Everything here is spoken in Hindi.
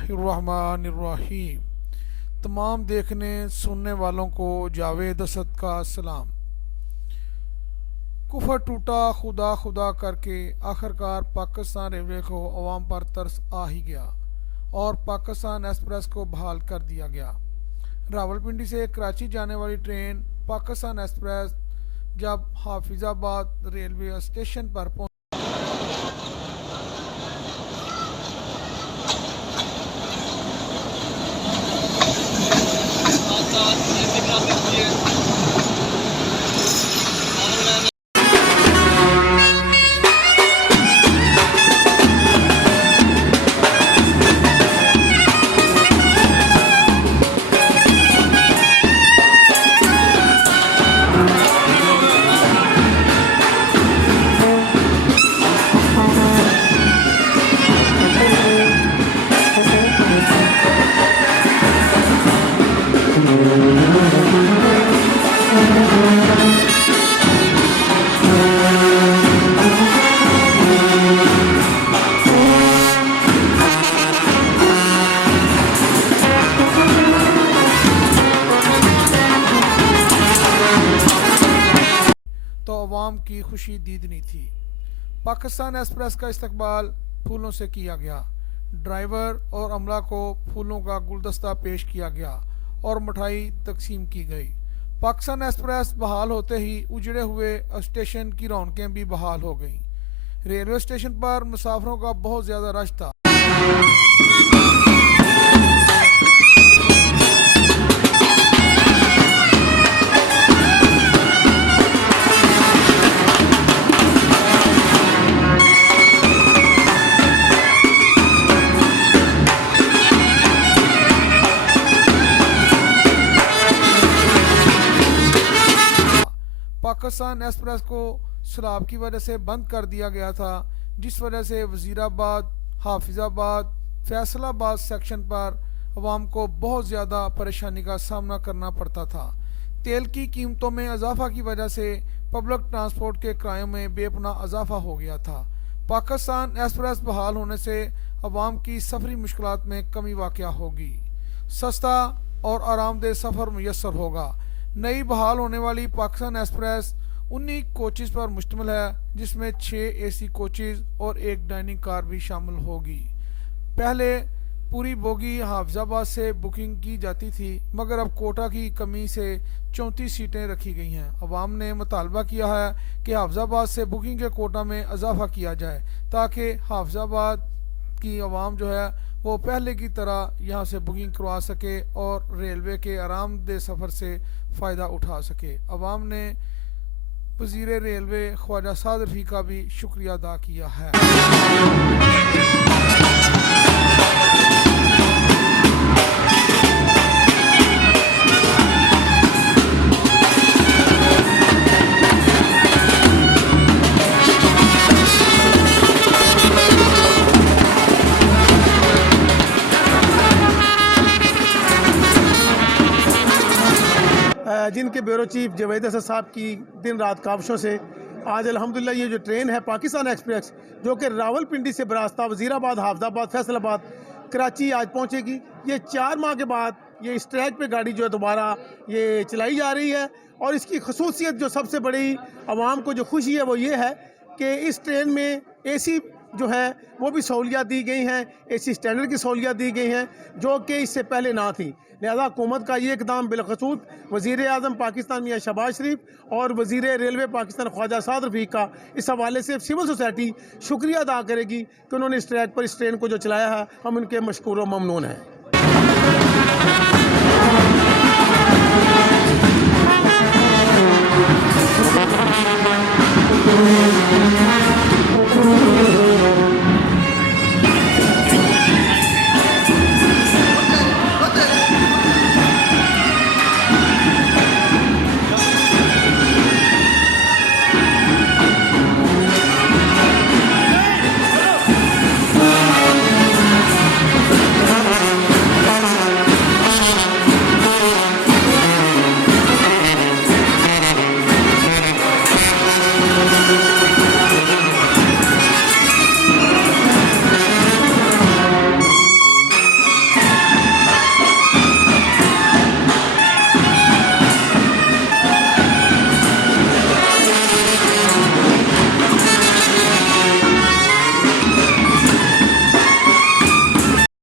बिस्मिल्लाहिर्रहमानिर्रहीम। तमाम देखने सुनने वालों को जावेद असद का सलाम। कुफर टूटा खुदा खुदा करके आखिरकार पाकिस्तान रेलवे को अवाम पर तरस आ ही गया और पाकिस्तान एक्सप्रेस को बहाल कर दिया गया। रावलपिंडी से कराची जाने वाली ट्रेन पाकिस्तान एक्सप्रेस जब हाफिजाबाद रेलवे स्टेशन पर पहुंची तो अवाम की खुशी दीदनी थी। पाकिस्तान एक्सप्रेस का इस्तकबाल फूलों से किया गया। ड्राइवर और अमला को फूलों का गुलदस्ता पेश किया गया और मिठाई तकसीम की गई। पाकिस्तान एक्सप्रेस बहाल होते ही उजड़े हुए स्टेशन की रौनकें भी बहाल हो गईं। रेलवे स्टेशन पर मुसाफिरों का बहुत ज़्यादा रश था। पाकिस्तान एक्सप्रेस को सैलाब की वजह से बंद कर दिया गया था, जिस वजह से वजीराबाद, हाफिजाबाद, फैसलाबाद सेक्शन पर अवाम को बहुत ज़्यादा परेशानी का सामना करना पड़ता था। तेल की कीमतों में इजाफा की वजह से पब्लिक ट्रांसपोर्ट के किरायों में बेपनाह इजाफा हो गया था। पाकिस्तान एक्सप्रेस बहाल होने से अवाम की सफरी मुश्किलात में कमी वाक़या होगी। सस्ता और आरामदेह सफ़र मुयस्सर होगा। नई बहाल होने वाली पाकिस्तान एक्सप्रेस 19 कोचेज़ पर मुश्तमिल है, जिसमें 6 AC कोचेज़ और 1 डाइनिंग कार भी शामिल होगी। पहले पूरी बोगी हाफिजाबाद से बुकिंग की जाती थी, मगर अब कोटा की कमी से 34 सीटें रखी गई हैं। अवाम ने मुतालबा किया है कि हाफिजाबाद से बुकिंग के कोटा में इजाफा किया जाए ताकि हाफिजाबाद की अवाम जो है वो पहले की तरह यहाँ से बुकिंग करवा सके और रेलवे के आरामदेह सफ़र से फ़ायदा उठा सके। अवाम ने वज़ीर रेलवे ख्वाजा साद रफ़ी का भी शुक्रिया अदा किया है। जिनके ब्यूरो चीफ जावेद असद साहब की दिन रात काविशों से आज अल्हम्दुलिल्लाह ये जो ट्रेन है पाकिस्तान एक्सप्रेस जो कि रावलपिंडी से बरास्ता वज़ीराबाद, हाफिजाबाद, फैसलाबाद, कराची आज पहुंचेगी। ये 4 माह के बाद ये इस ट्रैक पे गाड़ी जो है दोबारा ये चलाई जा रही है और इसकी खसूसियत जो सबसे बड़ी आवाम को जो खुशी है वो ये है कि इस ट्रेन में AC जो है वो भी सहूलियात दी गई हैं, AC स्टैंडर्ड की सहूलियात दी गई हैं जो कि इससे पहले ना थी। लिहाजा हुकूमत का ये इक़दाम बिलखसूस वज़ीर आज़म पाकिस्तान मियां शहबाज शरीफ और वज़ीर रेलवे पाकिस्तान ख्वाजा साद रफ़ी का इस हवाले से सिविल सोसाइटी शुक्रिया अदा करेगी कि उन्होंने इस ट्रैक पर इस ट्रेन को जो चलाया है। हम उनके मशकूर व ममनून हैं।